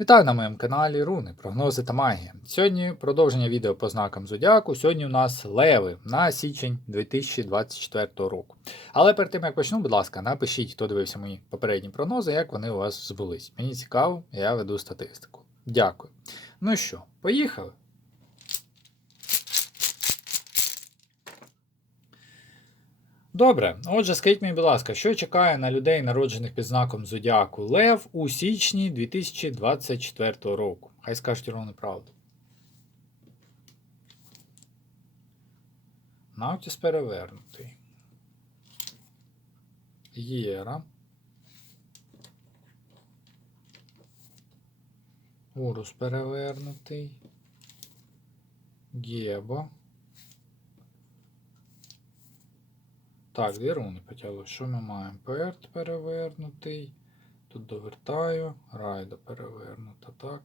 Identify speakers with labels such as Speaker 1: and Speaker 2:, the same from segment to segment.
Speaker 1: Вітаю на моєму каналі Руни, прогнози та магія. Сьогодні продовження відео по знакам Зодіаку. Сьогодні у нас леви на січень 2024 року. Але перед тим як почну, будь ласка, напишіть, хто дивився мої попередні прогнози, як вони у вас збулись. Мені цікаво, я веду статистику. Дякую. Ну що, поїхали? Добре, отже, скажіть мені, будь ласка, що чекає на людей, народжених під знаком Зодіаку Лев у січні 2024 року? Хай скажуть ровно правду. Наутіс перевернутий. Єра. Урус перевернутий. Гєбо. Так, дві руни потягли. Що ми маємо? Перт перевернутий. Тут довертаю. Райда перевернута, так.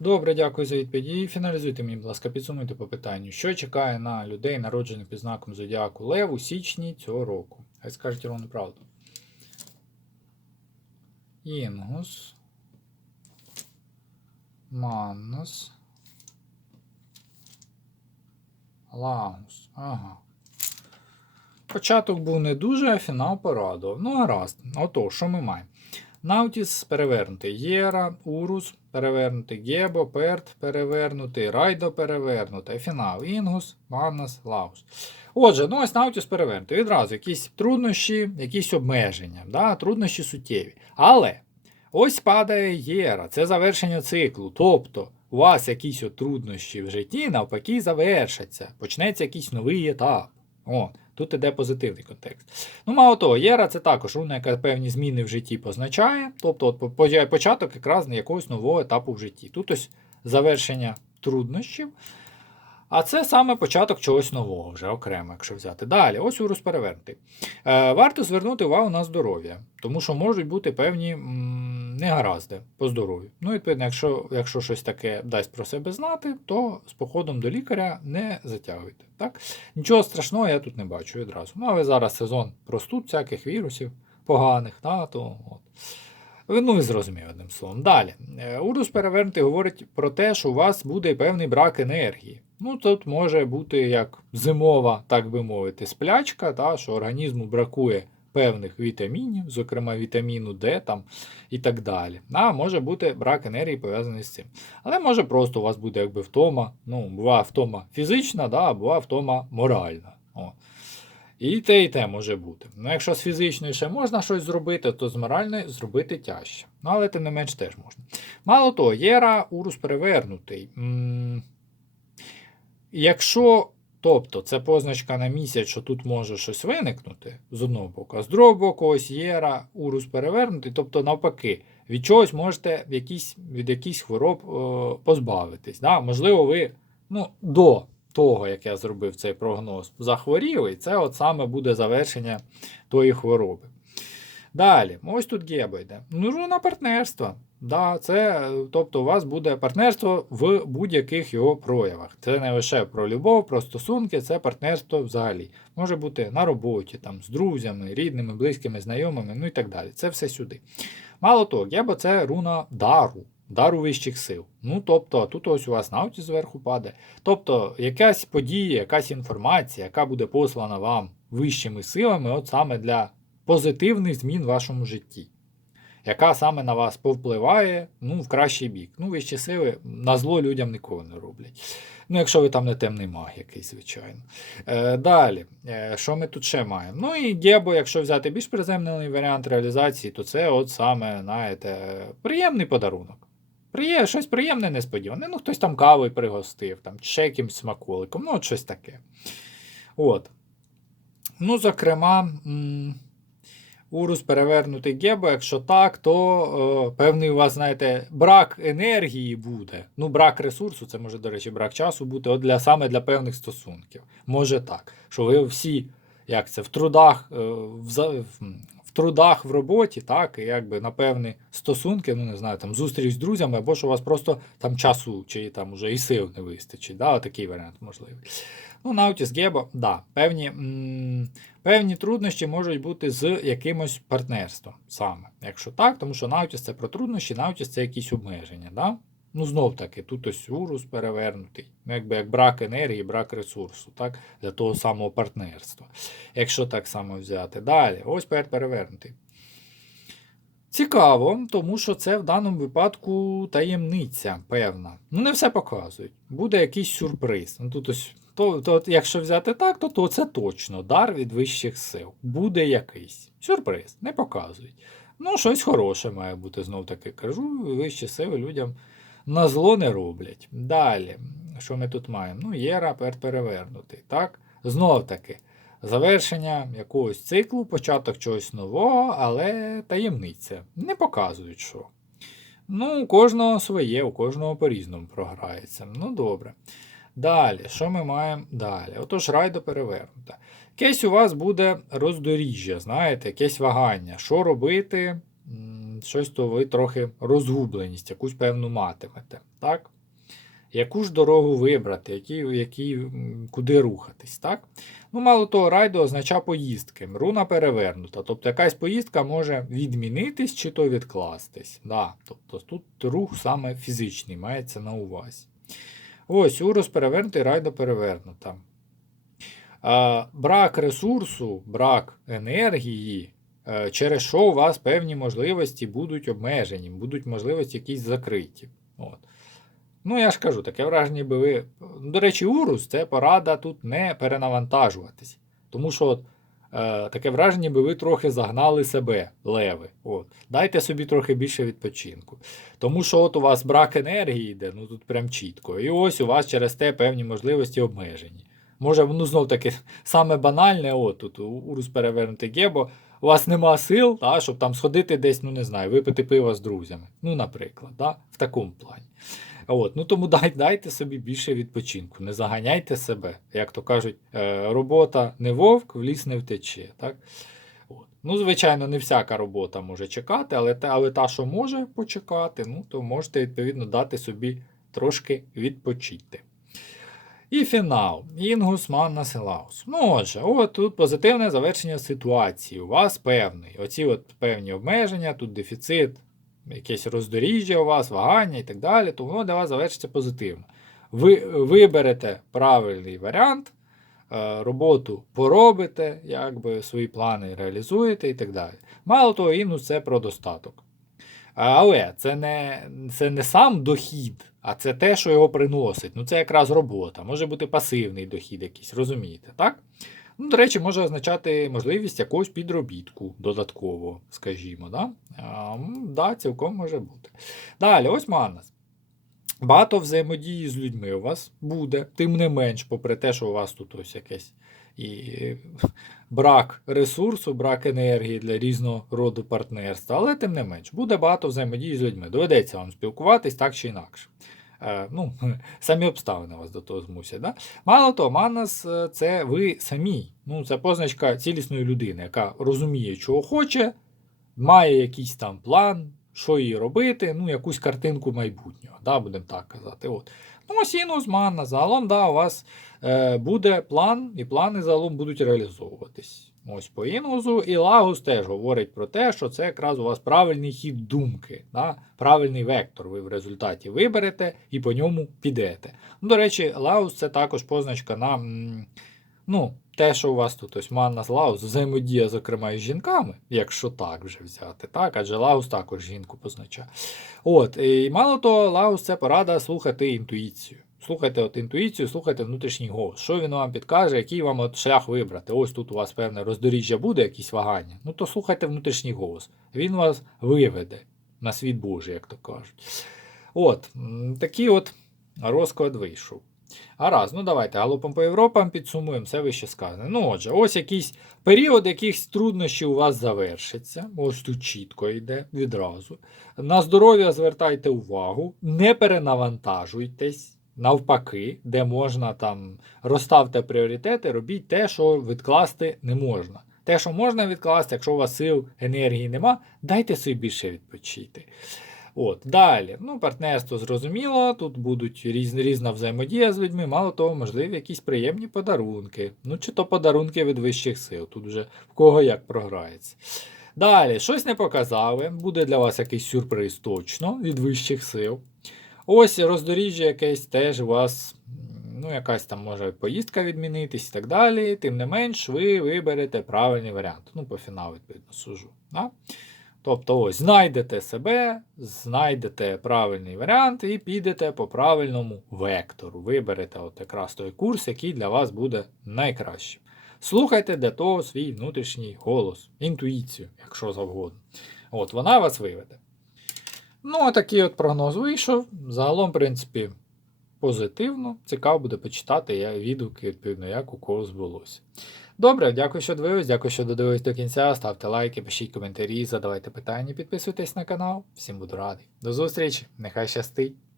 Speaker 1: Добре, дякую за відповідь. І фіналізуйте мені, будь ласка, підсумуйте по питанню. Що чекає на людей, народжених під знаком Зодіаку Лев у січні цього року? Хай скажуть ровно правду. Інгус. Маннус. Лаунс. Ага. Початок був не дуже, а фінал порадував. Ну, гаразд. Ото, що ми маємо? Наутіс перевернутий, Єра, Урус перевернутий, Гебо, Перт перевернутий, Райдо перевернутий, фінал, Інгус, Маннас, Лаус. Отже, ну ось Наутіс перевернутий. Відразу якісь труднощі, якісь обмеження, да? труднощі суттєві. Але ось падає Єра, це завершення циклу. Тобто у вас якісь труднощі в житті навпаки завершаться, почнеться якийсь новий етап. О, Тут іде позитивний контекст. Ну, мало того, Єра це також руна, яка певні зміни в житті позначає. Тобто от, початок якраз на якогось нового етапу в житті. Тут ось завершення труднощів. А це саме початок чогось нового, вже окремо, якщо взяти. Далі, ось урус перевернутий. Е, варто звернути увагу на здоров'я, тому що можуть бути певні негаразди по здоров'ю. Ну, відповідно, якщо, якщо щось таке дасть про себе знати, то з походом до лікаря не затягуйте. Так? Нічого страшного я тут не бачу відразу. Ну, але зараз сезон простуд, всяких вірусів поганих, та, то от. Ну, і зрозумів одним словом. Далі. Е, Урус перевернутий говорить про те, що у вас буде певний брак енергії. Ну, тут може бути як зимова, так би мовити, сплячка, та, що організму бракує певних вітамінів, зокрема вітаміну Д там, і так далі. А може бути брак енергії пов'язаний з цим. Але може просто у вас буде якби втома. Ну, буває втома фізична, да, а буває втома моральна. О. І те, і те може бути. Ну, якщо з фізичної ще можна щось зробити, то з моральної зробити тяжче. Ну, але тим не менш теж можна. Мало того, Єра урус перевернутий. М, Якщо, тобто, це позначка на місяць, що тут може щось виникнути з одного боку, а з другого боку, ось Єра, урус перевернутий, тобто навпаки, від чогось можете якісь, від якихось хвороб е, позбавитись. Да? Можливо, ви ну, до того, як я зробив цей прогноз, захворіли, і це от саме буде завершення тої хвороби. Далі, ось тут Геба йде. Ну, на партнерство. Да, це, тобто у вас буде партнерство в будь-яких його проявах. Це не лише про любов, про стосунки, це партнерство взагалі. Може бути на роботі, там, з друзями, рідними, близькими, знайомими, ну і так далі. Це все сюди. Мало того, Геба це руна дару, дару вищих сил. Ну, тобто, тут ось у вас науті зверху падає. Тобто, якась подія, якась інформація, яка буде послана вам вищими силами, от саме для позитивних змін в вашому житті. Яка саме на вас повпливає ну, в кращий бік. Ну, вищі сили на зло людям ніколи не роблять. Ну, якщо ви там не темний маг якийсь, звичайно. Е, далі, е, що ми тут ще маємо? Ну і Гебо, якщо взяти більш приземлений варіант реалізації, то це от саме, знаєте, приємний подарунок. Приє, щось приємне, несподіване. Ну, хтось там кавою пригостив, там, ще якимсь смаколиком, ну, от щось таке. От. Ну, зокрема. М- Урус перевернутий Гебо, якщо так, то е, певний у вас, знаєте, брак енергії буде. Ну, брак ресурсу, це може, до речі, брак часу бути от для, саме для певних стосунків. Може так. Що ви всі, як це, в трудах, е, в, в, трудах в роботі, так, і якби на певні стосунки, ну не знаю, там зустріч з друзями, або що у вас просто там часу чи там уже і сил не вистачить. Да, такий варіант можливий. Ну, Наутіс Гебо, да, певні, певні труднощі можуть бути з якимось партнерством саме. Якщо так, тому що Наутіс це про труднощі, Наутіс це якісь обмеження. Да? Ну, знов таки, тут ось урус перевернутий, ну, якби як брак енергії, брак ресурсу, так, для того самого партнерства. Якщо так само взяти. Далі, ось перевернутий. Цікаво, тому що це в даному випадку таємниця певна. Ну, не все показують. Буде якийсь сюрприз. Ну, тут ось, то, то, якщо взяти так, то, то це точно дар від вищих сил. Буде якийсь сюрприз, не показують. Ну, щось хороше має бути, знов таки кажу. Вищі сили людям на зло не роблять. Далі, що ми тут маємо? Ну, є рапер перевернутий. Так? Знов таки. Завершення якогось циклу, початок чогось нового, але таємниця. Не показують що. Ну, у кожного своє, у кожного по-різному програється. Ну, добре. Далі, що ми маємо далі? Отож, райдо перевернута. Якесь у вас буде роздоріжжя, знаєте, якесь вагання. Що робити? Щось то ви трохи розгубленість, якусь певну матимете. Так? Яку ж дорогу вибрати, які, які, куди рухатись, так? Ну, мало того, райдо означає поїздки. Руна перевернута. Тобто якась поїздка може відмінитись чи то відкластись. Да. Тобто тут рух саме фізичний мається на увазі. Ось, урус перевернутий, райдо перевернута. А, брак ресурсу, брак енергії, е, через що у вас певні можливості будуть обмежені, будуть можливості якісь закриті. От. Ну, я ж кажу, таке враження, ніби ви. До речі, урус це порада тут не перенавантажуватись. Тому що от, таке враження, ніби ви трохи загнали себе, леви. От. Дайте собі трохи більше відпочинку. Тому що от у вас брак енергії йде, ну тут прям чітко. І ось у вас через те певні можливості обмежені. Може, ну знов таки саме банальне, от тут урус перевернути гебо, у вас нема сил, та, щоб там сходити десь, ну не знаю, випити пиво з друзями. Ну, наприклад, да, в такому плані. От, ну тому дай, дайте собі більше відпочинку, не заганяйте себе. Як то кажуть, е, робота не вовк, в ліс не втече. Так? От. Ну, звичайно, не всяка робота може чекати, але та, але та, що може почекати, ну, то можете відповідно дати собі трошки відпочити. І фінал. Інгус Манна Селаус. Ну, отже, от тут позитивне завершення ситуації. У вас певний. Оці от певні обмеження, тут дефіцит, якесь роздоріжжя у вас, вагання і так далі, то воно для вас завершиться позитивно. Ви виберете правильний варіант, е, роботу поробите, якби свої плани реалізуєте і так далі. Мало того, інгус це про достаток. Але це не, це не сам дохід, а це те, що його приносить. Ну, це якраз робота. Може бути пасивний дохід якийсь, розумієте, так? Ну, до речі, може означати можливість якогось підробітку додатково, скажімо. Да? Да, цілком може бути. Далі, ось Манас. Багато взаємодії з людьми у вас буде, тим не менш, попри те, що у вас тут ось якесь і брак ресурсу, брак енергії для різного роду партнерства, але тим не менш, буде багато взаємодії з людьми. Доведеться вам спілкуватись так чи інакше. Е, ну, самі обставини вас до того змусять. Да? Мало того, Манас е, це ви самі. Ну, це позначка цілісної людини, яка розуміє, чого хоче, має якийсь там план, що їй робити, ну, якусь картинку майбутнього, да, будемо так казати. От. Ну, ось інус Манна, загалом, да, у вас е, буде план, і плани загалом будуть реалізовуватись. Ось по інузу. І Лагус теж говорить про те, що це якраз у вас правильний хід думки, да? правильний вектор ви в результаті виберете і по ньому підете. Ну, До речі, Лагус це також позначка на ну, те, що у вас тут ось манна з Лагус, взаємодія, зокрема, із жінками, якщо так вже взяти, так? адже Лагус також жінку позначає. От, і мало того, Лагус це порада слухати інтуїцію. Слухайте от інтуїцію, слухайте внутрішній голос. Що він вам підкаже, який вам от шлях вибрати? Ось тут у вас певне роздоріжжя буде, якісь вагання. Ну то слухайте внутрішній голос. Він вас виведе на світ Божий, як то кажуть. От, такий от розклад вийшов. Гаразд, ну давайте галопом по Європам підсумуємо все вище сказане. Ну, отже, ось якийсь період якихось труднощів у вас завершиться. Ось тут чітко йде відразу. На здоров'я звертайте увагу, не перенавантажуйтесь. Навпаки, де можна там розставте пріоритети, робіть те, що відкласти не можна. Те, що можна відкласти, якщо у вас сил, енергії нема, дайте собі більше відпочити. От, далі. Ну, партнерство зрозуміло, тут будуть різ, різна взаємодія з людьми, мало того, можливі якісь приємні подарунки. Ну, чи то подарунки від вищих сил. Тут вже в кого як програється. Далі, щось не показали. Буде для вас якийсь сюрприз точно від вищих сил. Ось роздоріжжя якесь теж у вас, ну, якась там може поїздка відмінитись і так далі. Тим не менш, ви виберете правильний варіант. Ну, по фіналу, відповідно, сужу. Да? Тобто, ось, знайдете себе, знайдете правильний варіант і підете по правильному вектору. Виберете от якраз той курс, який для вас буде найкращим. Слухайте для того свій внутрішній голос, інтуїцію, якщо завгодно. От, вона вас виведе. Ну, а такий от прогноз вийшов. Загалом, в принципі, позитивно. Цікаво буде почитати я відгуки, відповідно, як у кого збулося. Добре, дякую, що дивились, дякую, що додивились до кінця. Ставте лайки, пишіть коментарі, задавайте питання, підписуйтесь на канал. Всім буду радий. До зустрічі, нехай щастить!